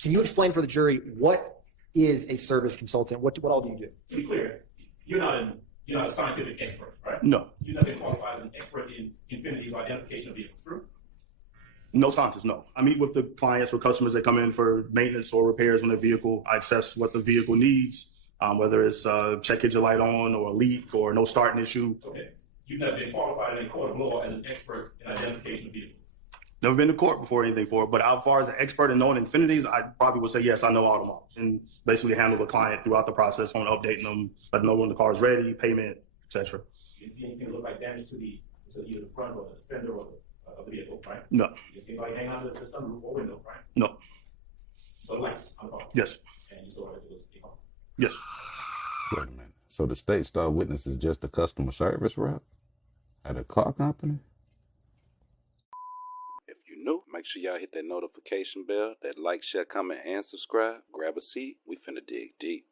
Can you explain for the jury what is a service consultant? What all do you do? To be clear, you're not a scientific expert, right? No. You're not been qualified as an expert in Infinity's identification of vehicles, true? No scientist, no. I meet with the clients or customers that come in for maintenance or repairs on their vehicle. I assess what the vehicle needs, whether it's check engine light on or a leak or no starting issue. Okay. You've never been qualified in a court of law as an expert in identification of vehicles. Never been to court before or anything for it, but as far as an expert in knowing Infinities, I probably would say yes, I know all the models and basically handle the client throughout the process on updating them, let them know when the car is ready, payment, etc. You didn't see anything that looked like damage to either the front or the fender or the vehicle, right? No. You didn't see anybody hanging out of the sunroof or window, right? No. So the lights on the car. Yes. And you saw it was a car. Yes. Wait a minute. So the State Star Witness is just a customer service rep at a car company? If you're new, make sure y'all hit that notification bell, that like, share, comment, and subscribe. Grab a seat. We finna dig deep.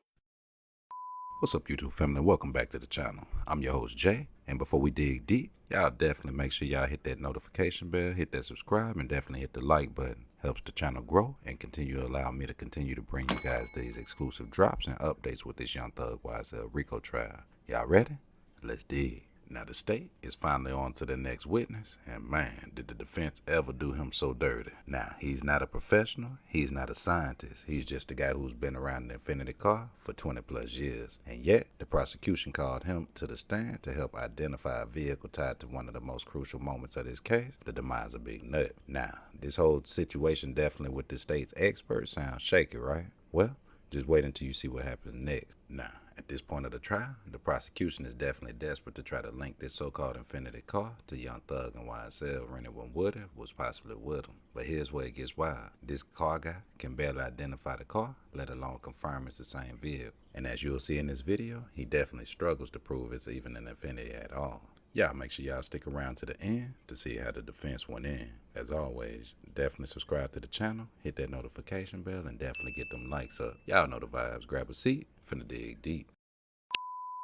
What's up, YouTube family? Welcome back to the channel. I'm your host, Jay. And before we dig deep, y'all definitely make sure y'all hit that notification bell, hit that subscribe, and definitely hit the like button. Helps the channel grow and continue to allow me to continue to bring you guys these exclusive drops and updates with this Young Thug ysl-trial. Y'all ready? Let's dig. Now the state is finally on to the next witness, and man, did the defense ever do him so dirty. Now, he's not a professional, he's not a scientist, he's just a guy who's been around an Infinity car for 20 plus years. And yet, the prosecution called him to the stand to help identify a vehicle tied to one of the most crucial moments of this case, the demise of Big Nut. Now, this whole situation definitely with the state's experts sounds shaky, right? Well, just wait until you see what happens next. Now, at this point of the trial, the prosecution is definitely desperate to try to link this so-called Infinity car to Young Thug and YSL rented when Woody was possibly with him. But here's where it gets wild. This car guy can barely identify the car, let alone confirm it's the same vehicle. And as you'll see in this video, he definitely struggles to prove it's even an Infinity at all. Y'all make sure y'all stick around to the end to see how the defense went in. As always, definitely subscribe to the channel, hit that notification bell, and definitely get them likes up. Y'all know the vibes. Grab a seat, finna dig deep.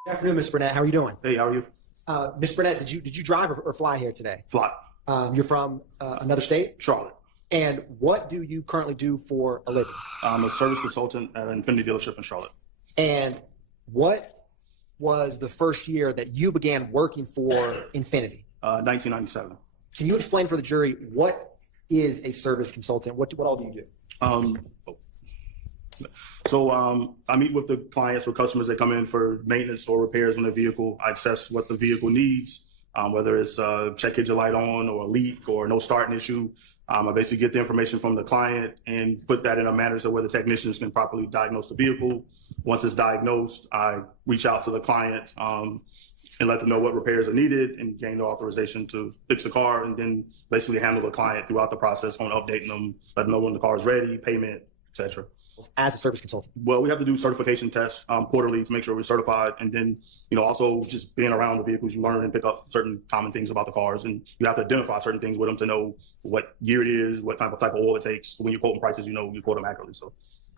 Good afternoon, Mr. Burnett. How are you doing? Hey, how are you? Ms. Burnett, did you drive or fly here today? Fly. You're from another state? Charlotte. And what do you currently do for a living? I'm a service consultant at an Infinity dealership in Charlotte. And what was the first year that you began working for Infinity? 1997. Can you explain for the jury what is a service consultant? What all do you do? So I meet with the clients or customers that come in for maintenance or repairs on their vehicle. I assess what the vehicle needs, whether it's check engine light on or a leak or no starting issue. I basically get the information from the client and put that in a manner so where the technicians can properly diagnose the vehicle. Once it's diagnosed, I reach out to the client and let them know what repairs are needed and gain the authorization to fix the car, and then basically handle the client throughout the process on updating them, let them know when the car is ready, payment, etc. As a service consultant? Well, we have to do certification tests quarterly to make sure we're certified, and then also just being around the vehicles, you learn and pick up certain common things about the cars, and you have to identify certain things with them to know what year it is, what type of oil it takes. When you're quoting prices, you quote them accurately. So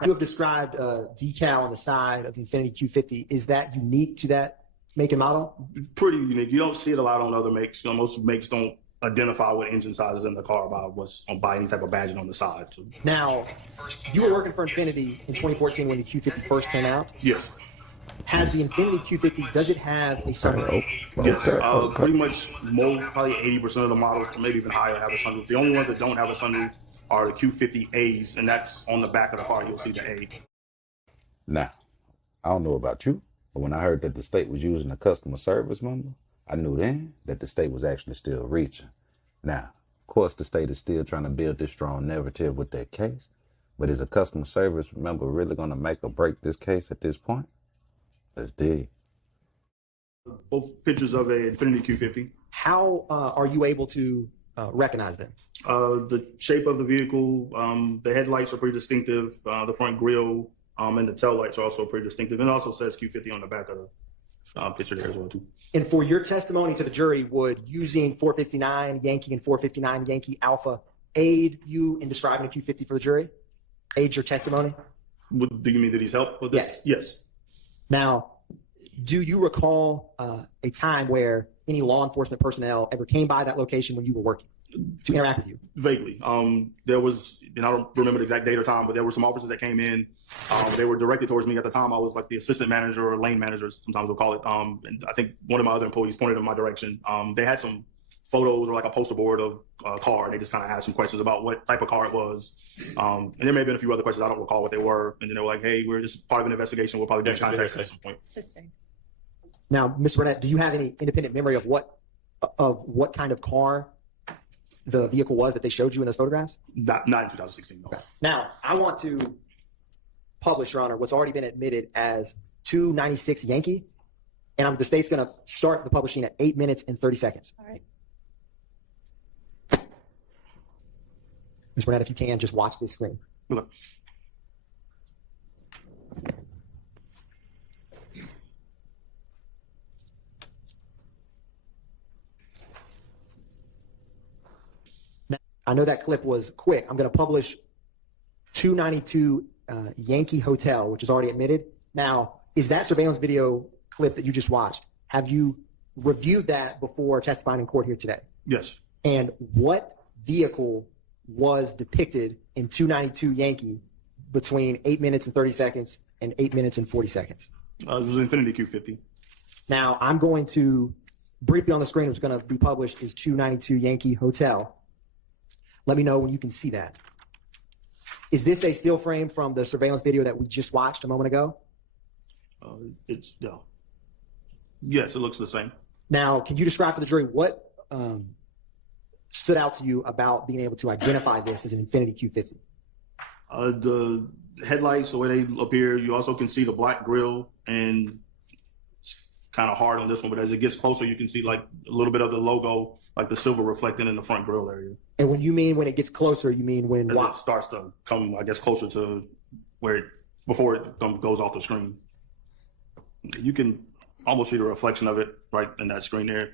you have described decal on the side of the Infinity Q50. Is that unique to that make and model? Pretty unique. You don't see it a lot on other makes. Most makes don't identify what engine size is in the car by any type of badging on the side. So. Now, you were working for Infinity in 2014 when the Q50 first came out? Yes. Has the Infinity Q50, does it have a sunroof? Yes. Pretty much probably 80% of the models, or maybe even higher, have a sunroof. The only ones that don't have a sunroof are the Q50As, and that's on the back of the car. You'll see the A. Now, I don't know about you, but when I heard that the state was using a customer service member, I knew then that the state was actually still reaching. Now, of course, the state is still trying to build this strong narrative with their case, but is a customer service member really going to make or break this case at this point? Let's dig. Both pictures of a Infinity Q50. How are you able to recognize them? The shape of the vehicle, the headlights are pretty distinctive, the front grille, and the tail lights are also pretty distinctive. And it also says Q50 on the back of the picture there as well, too. And for your testimony to the jury, would using 459 Yankee and 459 Yankee Alpha aid you in describing a Q50 for the jury? Aid your testimony? Do you mean that he's helped with this? Yes. Yes. Now, do you recall a time where any law enforcement personnel ever came by that location when you were working? to interact with you? Vaguely. There was, and I don't remember the exact date or time, but there were some officers that came in. They were directed towards me. At the time, I was like the assistant manager or lane manager, sometimes we'll call it. And I think one of my other employees pointed in my direction. They had some photos or like a poster board of a car. And they just kind of asked some questions about what type of car it was. And there may have been a few other questions. I don't recall what they were. And then they were like, hey, we're just part of an investigation. We'll probably be in contact at some point. Assisting. Now, Mr. Burnett, do you have any independent memory of what kind of car the vehicle was that they showed you in those photographs? Not in 2016, no. Okay. Now, I want to publish, Your Honor, what's already been admitted as 296 Yankee, and the state's going to start the publishing at 8 minutes and 30 seconds. All right. Ms. Burnett, if you can, just watch this screen. Okay. I know that clip was quick. I'm going to publish 292 Yankee Hotel, which is already admitted. Now, is that surveillance video clip that you just watched, have you reviewed that before testifying in court here today? Yes. And what vehicle was depicted in 292 Yankee between 8 minutes and 30 seconds and 8 minutes and 40 seconds? It was an Infiniti Q50. Now, I'm going to briefly on the screen, what's going to be published is 292 Yankee Hotel. Let me know when you can see that. Is this a still frame from the surveillance video that we just watched a moment ago? It's no. Yes, it looks the same. Now, can you describe for the jury what stood out to you about being able to identify this as an Infiniti Q50? The headlights, the way they appear, you also can see the black grille, and it's kind of hard on this one, but as it gets closer, you can see like a little bit of the logo, like the silver reflecting in the front grille area. And when you mean when it gets closer, you mean when As it starts to come, I guess, closer to where it, before it goes off the screen. You can almost see the reflection of it right in that screen there.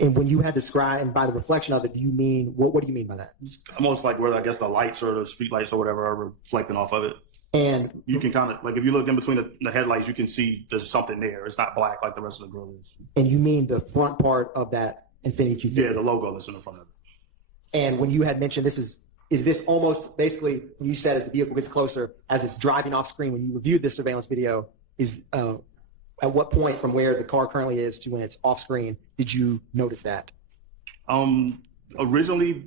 And when you had described, and by the reflection of it, do you mean, what do you mean by that? It's almost like where I guess the lights or the street lights or whatever are reflecting off of it. And you can kind of, like if you look in between the headlights, you can see there's something there. It's not black like the rest of the grill is. And you mean the front part of that Infiniti Q50? Yeah, the logo that's in the front of it. And when you had mentioned this is this almost basically, when you said as the vehicle gets closer, as it's driving off screen, when you reviewed this surveillance video, is at what point from where the car currently is to when it's off screen did you notice that? Originally,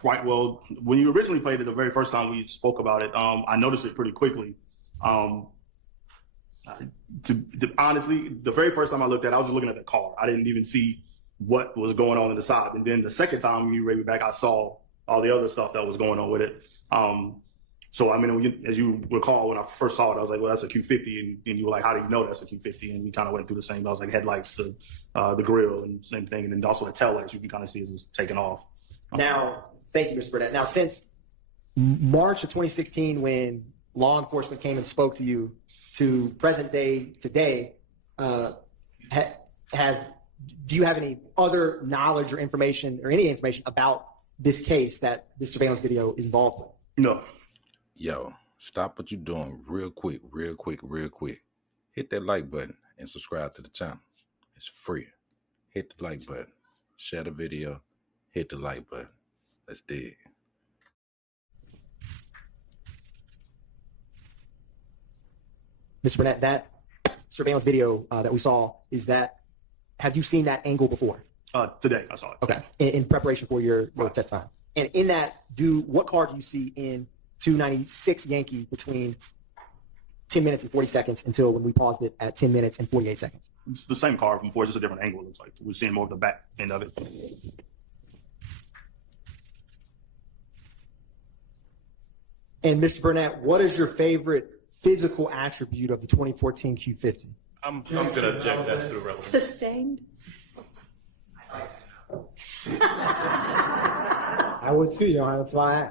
quite well. When you originally played it the very first time we spoke about it, I noticed it pretty quickly. Honestly, the very first time I looked at it, I was just looking at the car. I didn't even see what was going on in the side. And then the second time when you read me back, I saw all the other stuff that was going on with it. So, I mean, as you recall, when I first saw it, I was like, well, that's a Q50. And you were like, how do you know that's a Q50? And we kind of went through the same. I was like, headlights to the grill and same thing. And then also the tail lights, you can kind of see as it's taking off. Now, thank you, Mr. Burnett. Now, since March of 2016, when law enforcement came and spoke to you, to present day today, do you have any other knowledge or information or any information about this case that this surveillance video is involved with? No. Yo, stop what you're doing real quick. Hit that like button and subscribe to the channel. It's free. Hit the like button. Share the video. Hit the like button. Let's dig. Mr. Burnett, that surveillance video that we saw, have you seen that angle before? Today, I saw it. Okay. In preparation for your testimony. And in that, what car do you see in 296 Yankee between 10 minutes and 40 seconds until when we paused it at 10 minutes and 48 seconds? It's the same car from before, it's just a different angle. It looks like we're seeing more of the back end of it. And Mr. Burnett, what is your favorite physical attribute of the 2014 Q50? I'm going to object that to the relevance. Sustained. I would too, Your Honor. That's why I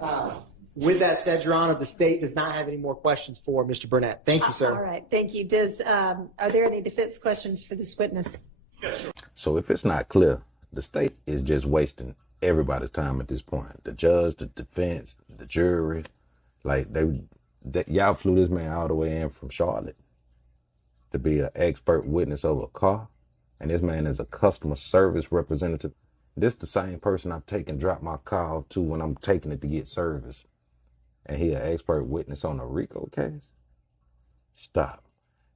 asked. With that said, Your Honor, the state does not have any more questions for Mr. Burnett. Thank you, sir. All right. Thank you. Are there any defense questions for this witness? Yeah, sure. So if it's not clear, the state is just wasting everybody's time at this point. The judge, the defense, the jury, like y'all flew this man all the way in from Charlotte to be an expert witness of a car. And this man is a customer service representative. This the same person I'm taking drop my car to when I'm taking it to get service. And he an expert witness on a RICO case? Stop.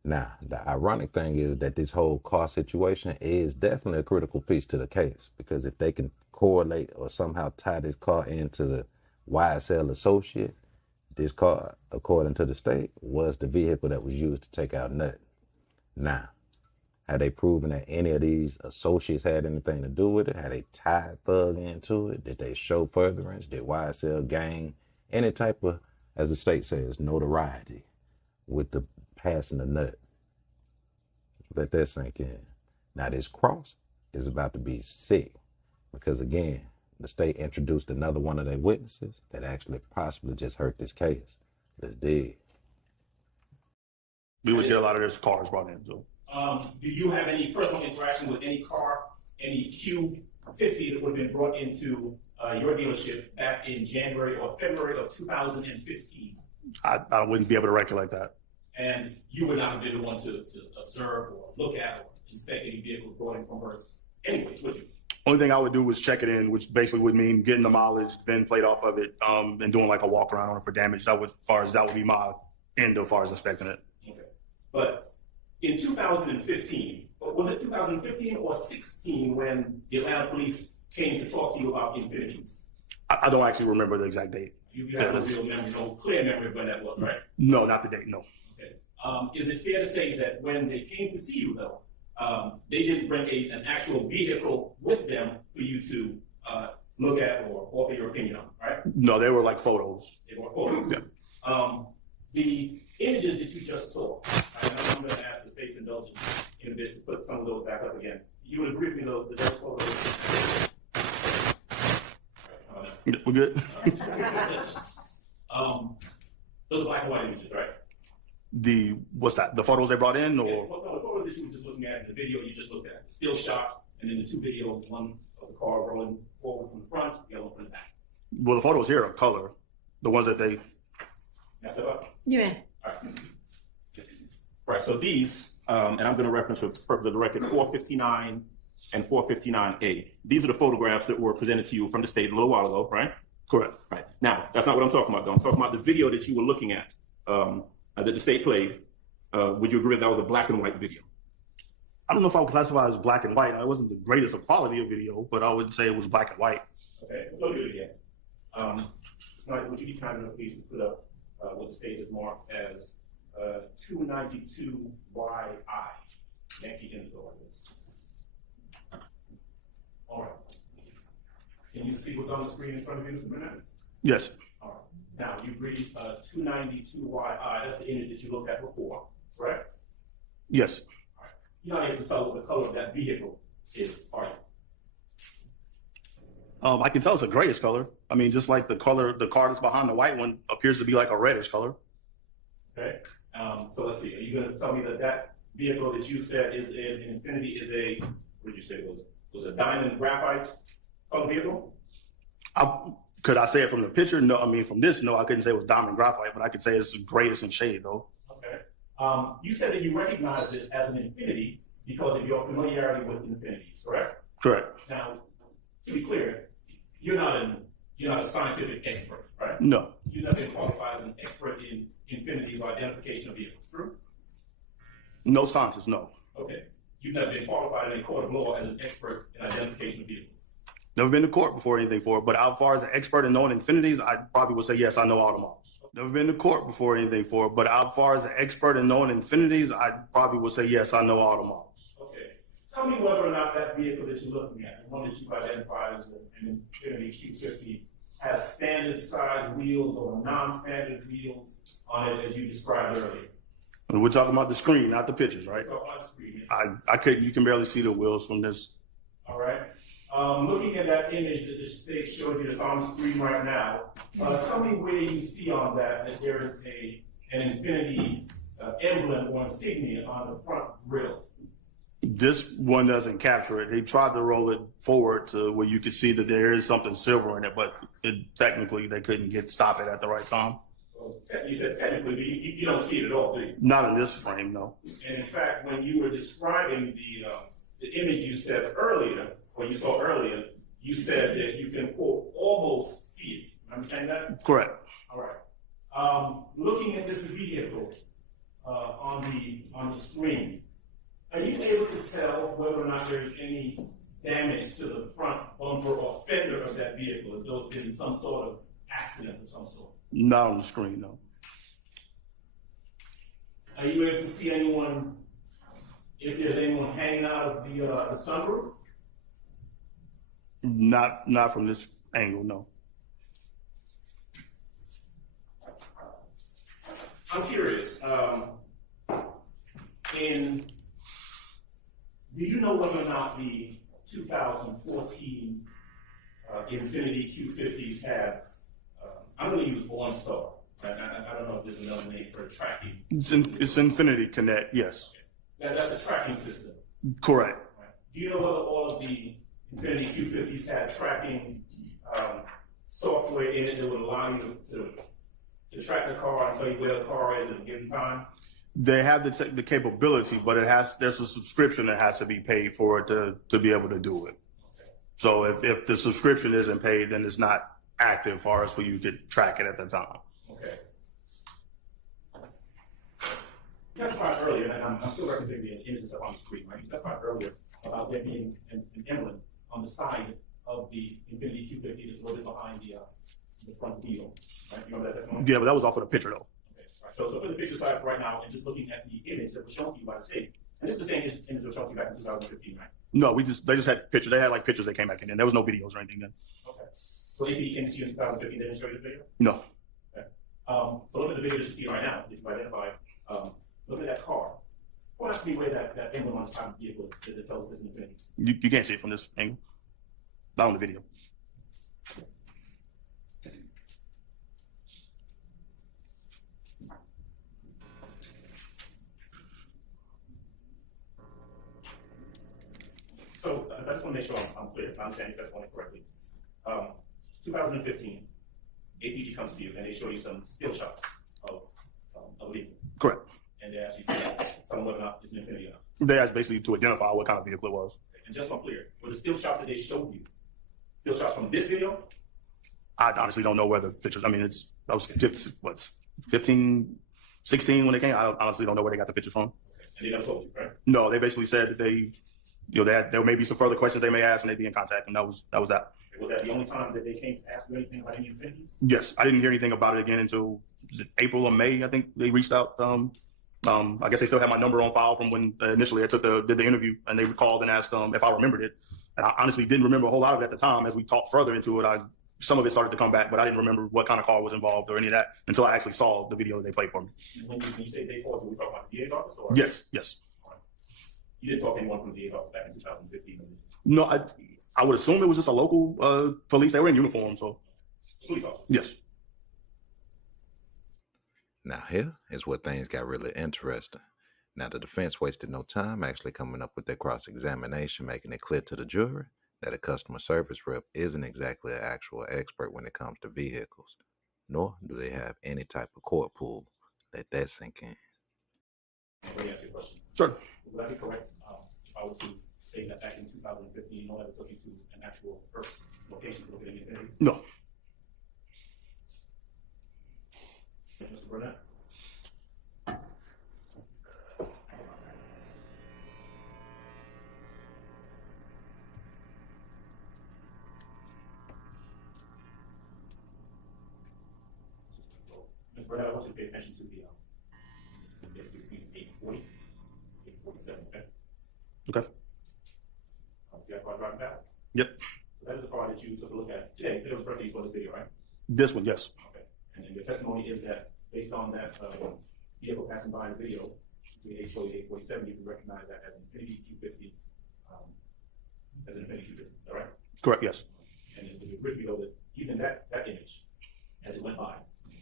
Now, the ironic thing is that this whole car situation is definitely a critical piece to the case, because if they can correlate or somehow tie this car into the YSL associate, this car, according to the state, was the vehicle that was used to take out Nut. Now, had they proven that any of these associates had anything to do with it? Had they tied Thug into it? Did they show furtherance? Did YSL gain any type of, as the state says, notoriety with the passing the Nut? Let that sink in. Now this cross is about to be sick, because again, the state introduced another one of their witnesses that actually possibly just hurt this case. Let's dig. We would get a lot of those cars brought in. So. Do you have any personal interaction with any car, any Q50 that would have been brought into your dealership back in January or February of 2015? I wouldn't be able to recollect that. And you would not have been the one to observe or look at or inspect any vehicles brought in from hers anyway, would you? Only thing I would do was check it in, which basically would mean getting the mileage, VIN plate off of it, and doing like a walk around on it for damage. That would be my end as far as inspecting it. Okay. But in 2015, was it 2015 or 16 when the Atlanta police came to talk to you about Infinities? I don't actually remember the exact date. You have no real memory, no clear memory of when that was, right? No, not the date, no. Okay. Is it fair to say that when they came to see you, though, they didn't bring an actual vehicle with them for you to look at or offer your opinion on, right? No, they were like photos. They were photos. Yeah. The images that you just saw, I'm going to ask the state's indulgence in a bit to put some of those back up again. You would agree with me, though, that those photos. We're good. Those are black and white images, right? What's that? The photos they brought in, or? Yeah, well, no, the photos that you were just looking at, the video you just looked at, still shot, and then the two videos, one of the car rolling forward from the front, the other one from the back. Well, the photos here are color. The ones that they. That's that up. You may. All right. Right. So these, and I'm going to reference for the purpose of the record, 459 and 459A. These are the photographs that were presented to you from the state a little while ago, right? Correct. Right. Now, that's not what I'm talking about, though. I'm talking about the video that you were looking at, that the state played. Would you agree that was a black and white video? I don't know if I would classify it as black and white. It wasn't the greatest of quality of video, but I would say it was black and white. Okay, we'll do it again. Tonight, would you be kind enough, please, to put up what the state has marked as 292 YI, Yankee Indigo, I guess. All right. Can you see what's on the screen in front of you, Mr. Burnett? Yes. All right. Now, you read 292 YI, that's the image that you looked at before, correct? Yes. All right. You're not able to tell what the color of that vehicle is, are you? I can tell it's a grayish color. I mean, just like the car that's behind the white one appears to be like a reddish color. Okay. So let's see. Are you going to tell me that that vehicle that you said is in Infinity is a, what did you say it was a diamond graphite color vehicle? Could I say it from the picture? No. I mean, from this, no, I couldn't say it was diamond graphite, but I could say it's grayish in shade, though. Okay. You said that you recognize this as an Infinity because of your familiarity with Infinities, correct? Correct. Now, to be clear, you're not a scientific expert, right? No. You've never been qualified as an expert in Infinities or identification of vehicles, true? No scientist, no. Okay. You've never been qualified in a court of law as an expert in identification of vehicles. Never been to court before anything for it, but as far as an expert in knowing Infinities, I probably would say yes, I know all the models. Never been to court before anything for it, but as far as an expert in knowing Infinities, I probably would say yes, I know all the models. Okay. Tell me whether or not that vehicle that you're looking at, the one that you've identified as an Infiniti Q50, has standard size wheels or non-standard wheels on it as you described earlier. And we're talking about the screen, not the pictures, right? On screen, yes. I couldn't, you can barely see the wheels from this. All right. Looking at that image that the state showed you that's on the screen right now, tell me where you see on that there is an Infinity emblem or insignia on the front grille. This one doesn't capture it. They tried to roll it forward to where you could see that there is something silver in it, but technically they couldn't stop it at the right time. Well, you said technically, but you don't see it at all, do you? Not in this frame, no. And in fact, when you were describing the image you said earlier, or you saw earlier, you said that you can, quote, almost see it. You understand that? Correct. All right. Looking at this vehicle on the screen, are you able to tell whether or not there's any damage to the front bumper or fender of that vehicle, as though it's been some sort of accident of some sort? Not on the screen, no. Are you able to see anyone, if there's anyone hanging out of the sunroof? Not from this angle, no. I'm curious. Do you know whether or not the 2014 Infiniti Q50s have? I'm going to use OnStar. Right? I don't know if there's another name for tracking. It's Infinity Connect, yes. That's a tracking system. Correct. Right? Do you know whether all of the Infiniti Q50s had tracking software in it that would allow you to track the car and tell you where the car is at a given time? They have the capability, but there's a subscription that has to be paid for it to be able to do it. Okay. So if the subscription isn't paid, then it's not active for us where you could track it at the time. Okay. You testified earlier, and I'm still referencing the images up on the screen, right? You testified earlier about there being an emblem on the side of the Infiniti Q50 that's loaded behind the front wheel, right? You remember that testimony? Yeah, but that was off of the picture though. Okay. Right. So put the picture aside for right now and just looking at the image that was shown to you by the state. And this is the same image that was shown to you back in 2015, right? No, they just had pictures. They had like pictures that came back in, and there was no videos or anything then. Okay. So AP came to see you in 2015, they didn't show you this video? No. Okay. So look at the video that you see right now, that you've identified. Look at that car. Point out to me where that emblem on the side of the vehicle is that tells us it's an Infiniti. You can't see it from this angle. Not on the video. So I just want to make sure I'm clear. I understand if that's going correctly. 2015, APG comes to you and they show you some still shots of a vehicle. Correct. And they ask you to tell them whether or not it's an Infiniti or not. They asked basically to identify what kind of vehicle it was. And just so I'm clear, were the still shots that they showed you still shots from this video? I honestly don't know where the pictures. I mean, that was 15, 16 when they came. I honestly don't know where they got the pictures from. Okay. And they never told you, right? No, they basically said that there may be some further questions they may ask, and they'd be in contact, and that was that. Was that the only time that they came to ask you anything about any Infinitis? Yes, I didn't hear anything about it again until April or May. I think they reached out. I guess they still had my number on file from when initially I did the interview, and they called and asked if I remembered it. And I honestly didn't remember a whole lot of it at the time. As we talked further into it, some of it started to come back, but I didn't remember what kind of car was involved or any of that until I actually saw the video that they played for me. And when you say they called you, we talking about the DA's office? Or? Yes. You didn't talk to anyone from the DA's office back in 2015? No, I would assume it was just a local police. They were in uniform, so. Police officer? Yes. Now here is where things got really interesting. Now the defense wasted no time actually coming up with their cross-examination, making it clear to the jury that a customer service rep isn't exactly an actual expert when it comes to vehicles, nor do they have any type of court pool. Let that sink in. Let me ask you a question. Sure. Would I be correct if I were to say that back in 2015, no one ever took you to an actual first location to look at any Infiniti? No. Mr. Burnett? Mr. Burnett, I want you to pay attention to the basically between 840, 847, okay? Okay. See that car driving past? Yep. So that is the car that you took a look at today. That was the first time you saw this video, right? This one, yes. Okay. And then your testimony is that based on that vehicle passing by in the video, between 840 and 847, you can recognize that as an Infiniti Q50, as an Infiniti Q50, all right? Correct, yes. And then it was written below that even that image, as it went by,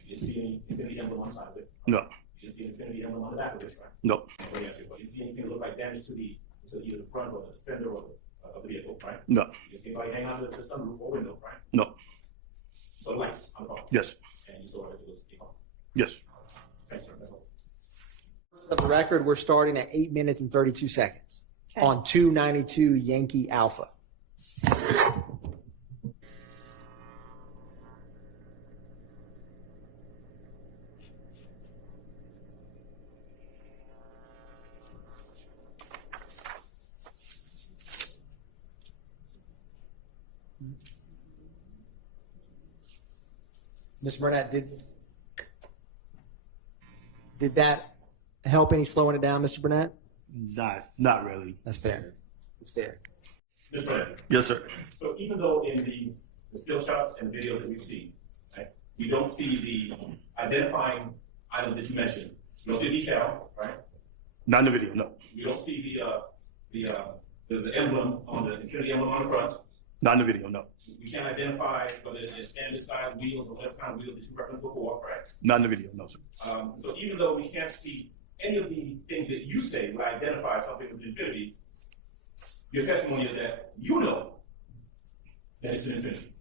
you didn't see any Infiniti emblem on the side of it. No. You didn't see an Infiniti emblem on the back of it, right? No. Let me ask you a question. You didn't see anything that looked like damage to either the front or the fender or of the vehicle, right? No. You didn't see anybody hanging out of the sunroof or window, right? No. So the lights on the car. Yes. And you saw that it was a car. Yes. Thanks, sir. That's all. For the record, we're starting at 8 minutes and 32 seconds Okay. on 292 Yankee Alpha. Mr. Burnett, did that help any slowing it down, Mr. Burnett? Not really. That's fair. It's fair. Mr. Burnett, Yes, sir. so even though in the still shots and videos that we see, right, we don't see the identifying item that you mentioned. You don't see a decal, right? Not in the video, no. You don't see the emblem on the Infinity emblem on the front. Not in the video, no. We can't identify whether it's standard size wheels or whatever kind of wheels that you referenced before, correct? Not in the video, no, sir. So even though we can't see any of the things that you say would identify something as an Infinity, your testimony is that you know that it's an Infinity.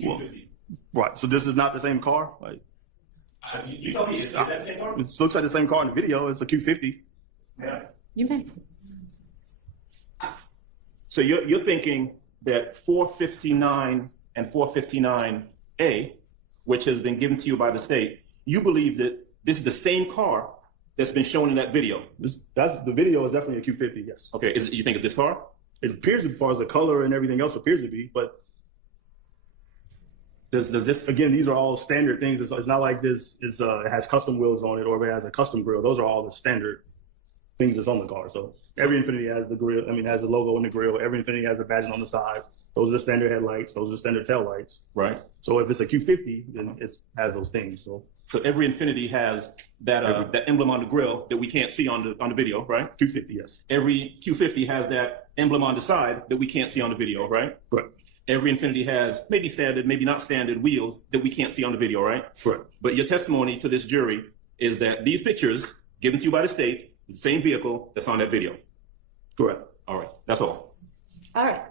Q50. Right. So this is not the same car? Like, You tell me, is that the same car? it looks like the same car in the video. It's a Q50. Yeah. You may. So you're thinking that 459 and 459A, which has been given to you by the state, you believe that this is the same car that's been shown in that video? The video is definitely a Q50, yes. Okay, you think it's this car? It appears, as far as the color and everything else appears to be, but Does this? again, these are all standard things. It's not like this is it has custom wheels on it or it has a custom grill. Those are all the standard things that's on the car. So every Infinity has the grill. I mean, has the logo on the grill. Every Infinity has a badging on the side. Those are the standard headlights. Those are the standard tail lights. Right. So if it's a Q50, then it has those things. So every Infinity has that that emblem on the grill that we can't see on the video, right? Q50, yes. Every Q50 has that emblem on the side that we can't see on the video, right? Correct. Every Infinity has maybe standard, maybe not standard wheels that we can't see on the video, right? Correct. But your testimony to this jury is that these pictures given to you by the state is the same vehicle that's on that video. Correct. All right, that's all. All right.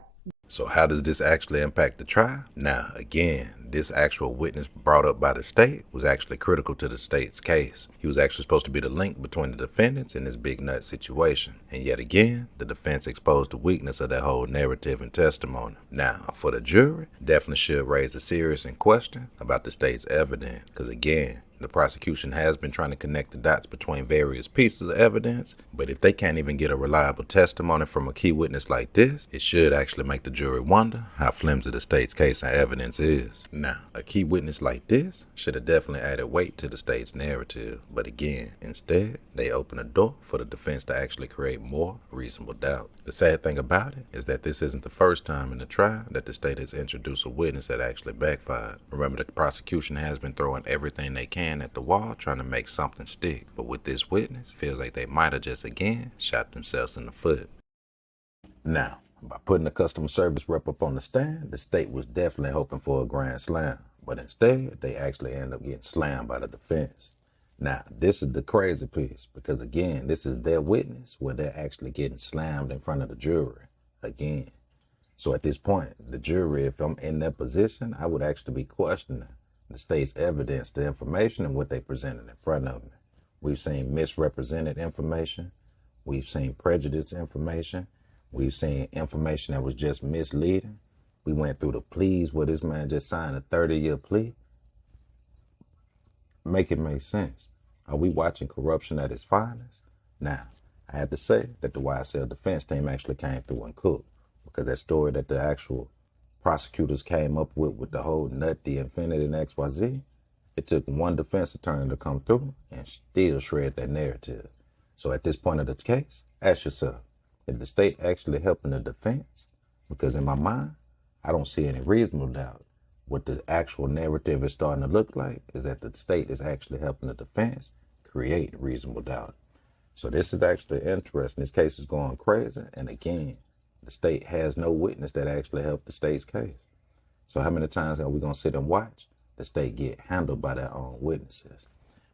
So how does this actually impact the trial? Now, again, this actual witness brought up by the state was actually critical to the state's case. He was actually supposed to be the link between the defendants in this big nut situation. And yet again, the defense exposed the weakness of that whole narrative and testimony. Now, for the jury, definitely should raise a serious question about the state's evidence. Because again, the prosecution has been trying to connect the dots between various pieces of evidence, but if they can't even get a reliable testimony from a key witness like this, it should actually make the jury wonder how flimsy the state's case and evidence is. Now, a key witness like this should have definitely added weight to the state's narrative, but again, instead, they open a door for the defense to actually create more reasonable doubt. The sad thing about it is that this isn't the first time in the trial that the state has introduced a witness that actually backfired. Remember, the prosecution has been throwing everything they can at the wall trying to make something stick, but with this witness, feels like they might have just again shot themselves in the foot. Now, by putting the customer service rep up on the stand, the state was definitely hoping for a grand slam, but instead, they actually end up getting slammed by the defense. Now, this is the crazy piece, because again, this is their witness where they're actually getting slammed in front of the jury again. So at this point, the jury, if I'm in their position, I would actually be questioning the state's evidence, the information, and what they presented in front of me. We've seen misrepresented information. We've seen prejudiced information. We've seen information that was just misleading. We went through the pleas where this man just signed a 30-year plea. Make it make sense. Are we watching corruption at its finest? Now, I had to say that the YSL defense team actually came through and cooked, because that story that the actual prosecutors came up with the whole nut, the Infinity and XYZ, it took one defense attorney to come through and still shred that narrative. So at this point of the case, ask yourself, is the state actually helping the defense? Because in my mind, I don't see any reasonable doubt. What the actual narrative is starting to look like is that the state is actually helping the defense create reasonable doubt. So this is actually interesting. This case is going crazy. And again, the state has no witness that actually helped the state's case. So how many times are we going to sit and watch the state get handled by their own witnesses?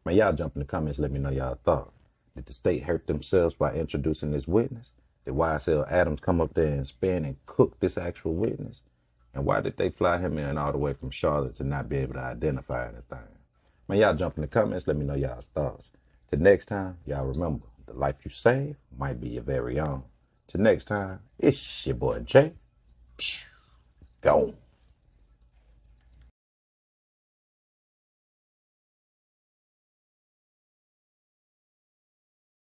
Man, y'all jump in the comments, let me know y'all thought. Did the state hurt themselves by introducing this witness? Did YSL Adams come up there and spin and cook this actual witness? And why did they fly him in all the way from Charlotte to not be able to identify anything? Man, y'all jump in the comments, let me know y'all's thoughts. Till next time, y'all remember, the life you save might be your very own. Till next time, it's your boy Jay. Go.